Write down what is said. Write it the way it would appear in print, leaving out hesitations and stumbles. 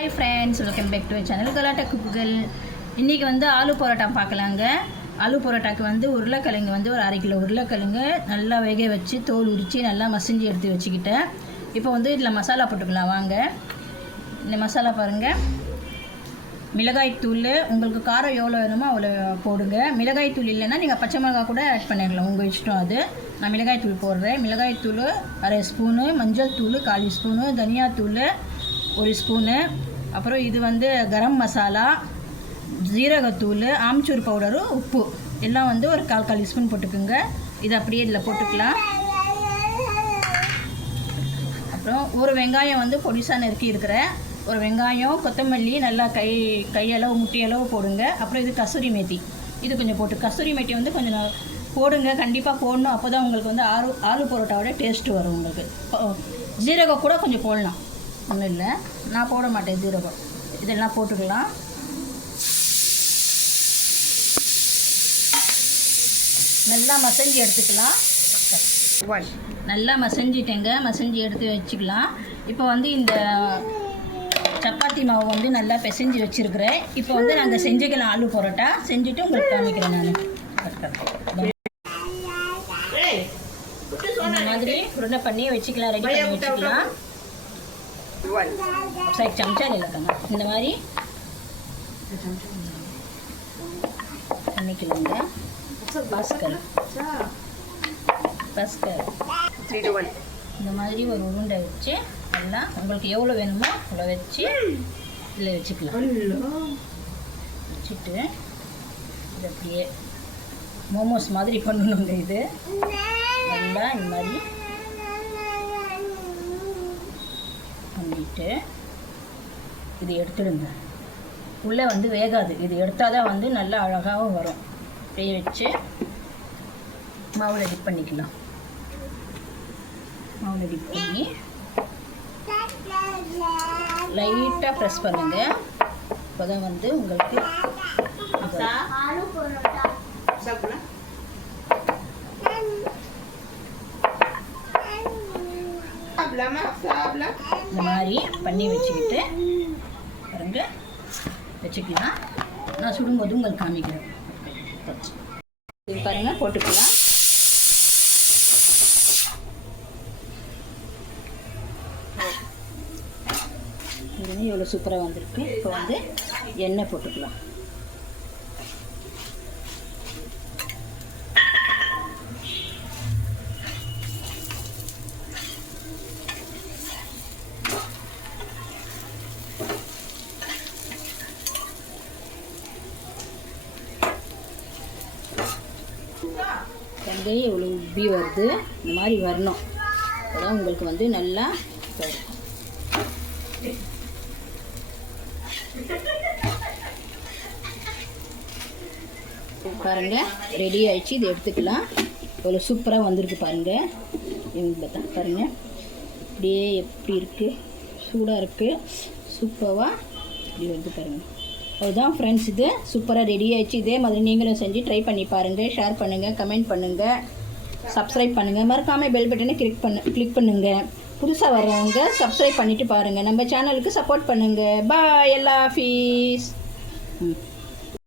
Hi friends, welcome back to channel Galatta குக்குகள். இன்றைக்கி வந்து ஆலு பரோட்டா பார்க்கலாங்க. ஆலு பரோட்டாக்கு வந்து உருளைக்கிழங்கு வந்து ஒரு 1/2 கிலோ உருளைக்கிழங்கு நல்லா வேக வச்சு தோல் உரித்து நல்லா மசிஞ்சு எடுத்து வச்சுக்கிட்டேன். இப்போ வந்து இதில் மசாலா போட்டுக்கலாம் வாங்க. இந்த மசாலா பாருங்கள். மிளகாய்த்தூள் உங்களுக்கு காரம் எவ்வளோ வேணுமோ அவ்வளோ போடுங்க. மிளகாய்த்தூள் இல்லைன்னா நீங்கள் பச்சை மிளகாய் கூட ஆட் பண்ணிடலாம், உங்கள் இஷ்டம் அது. நான் மிளகாய்த்தூள் போடுறேன். மிளகாய்த்தூள் 1/2 ஸ்பூனு, மஞ்சள் தூள் 1/4 ஸ்பூனு, தனியாத்தூள் 1 ஸ்பூனு, அப்புறம் இது வந்து கரம் மசாலா, ஜீரகத்தூள், ஆம்ச்சூர் பவுடரு, உப்பு எல்லாம் வந்து ஒரு 1/4 ஸ்பூன் போட்டுக்குங்க. இது அப்படியே இதில் போட்டுக்கலாம். அப்புறம் ஒரு வெங்காயம் வந்து பொடிசாக நறுக்கி இருக்கிறேன். ஒரு வெங்காயம், கொத்தமல்லி நல்லா கையளவு முட்டியளவு போடுங்க. அப்புறம் இது கசூரி மேத்தி, இது கொஞ்சம் போட்டு கசூரி மேத்தி வந்து கொஞ்சம் போடுங்க, கண்டிப்பாக போடணும். அப்போ தான் உங்களுக்கு வந்து ஆலு பரோட்டாவோட டேஸ்ட்டு வரும். உங்களுக்கு ஜீரகம் கூட கொஞ்சம் போடலாம், ஒன்றும் இல்லை. நான் போட மாட்டேன் ஜீரகம். இதெல்லாம் போட்டுக்கலாம். நல்லா மசஞ்சி எடுத்துக்கலாம். நல்லா மசஞ்சிட்டேங்க, மசஞ்சி எடுத்து வச்சுக்கலாம். இப்போ வந்து இந்த சப்பாத்தி மாவு வந்து நல்லா பிசைஞ்சு வச்சுருக்கிறேன். இப்போ வந்து நாங்கள் செஞ்சுக்கலாம் ஆலு பரோட்டா. செஞ்சுட்டு உங்களுக்கு காமிக்கிறேன் நான். இந்த மாதிரி உருண்டை பண்ணி வச்சுக்கலாம், ரெடி பண்ணி வச்சுக்கலாம். சரி, சமச்சா இல்லைக்கண்ணா, இந்த மாதிரி பண்ணிக்கலாங்க. பாஸ்கர் இந்த மாதிரி ஒரு உருண்டை வச்சு நல்லா உங்களுக்கு எவ்வளோ வேணுமோ அவ்வளோ வச்சு இதில் வச்சுக்கலாம். வச்சுட்டு இது அப்படியே மோமோஸ் மாதிரி பண்ணணுங்க. இது நல்லா இந்த மாதிரி பண்ணிவிட்டு இது எடுத்துடுங்க. உள்ளே வந்து வேகாது, இது எடுத்தால் தான் வந்து நல்லா அழகாகவும் வரும். அப்படியே வச்சு மாவில் டிப் பண்ணிக்கலாம். மாவில் டிப் பண்ணி லைட்டாக ப்ரெஸ் பண்ணுங்கள். அப்போ தான் வந்து உங்களுக்கு இந்த மாதிரி பண்ணி வச்சுக்கிட்டு பாருங்க வச்சுக்கலாம். நான் சுடும்போது உங்களுக்கு காமிக்கிறேன். இது பாருங்கள், போட்டுக்கலாம். இது எவ்வளோ சூப்பராக வந்திருக்கு. இப்போ வந்து எண்ணெய் போட்டுக்கலாம். வெங்காயம் இவ்வளோ உப்பி வருது, இந்த மாதிரி வரணும். அப்போதான் உங்களுக்கு வந்து நல்லா பாருங்கள் ரெடி ஆகிடுச்சு. இது எடுத்துக்கலாம். இவ்வளோ சூப்பராக வந்திருக்கு பாருங்கள். இவங்க பார்த்தா பாருங்கள் இப்படியே எப்படி இருக்குது, சூடாக இருக்குது, சூப்பராக இப்படி வந்து பாருங்கள். அதுதான் ஃப்ரெண்ட்ஸ், இது சூப்பராக ரெடி ஆகிடுச்சு. இதே மாதிரி நீங்களும் செஞ்சு ட்ரை பண்ணி பாருங்கள். ஷேர் பண்ணுங்கள், கமெண்ட் பண்ணுங்கள், சப்ஸ்கிரைப் பண்ணுங்கள். மறக்காமல் பெல் பட்டனை கிளிக் பண்ணுங்கள். புதுசாக வர்றவங்க சப்ஸ்கிரைப் பண்ணிவிட்டு பாருங்கள். நம்ம சேனலுக்கு சப்போர்ட் பண்ணுங்கள். பாய் எல்லா ஃபீஸ்.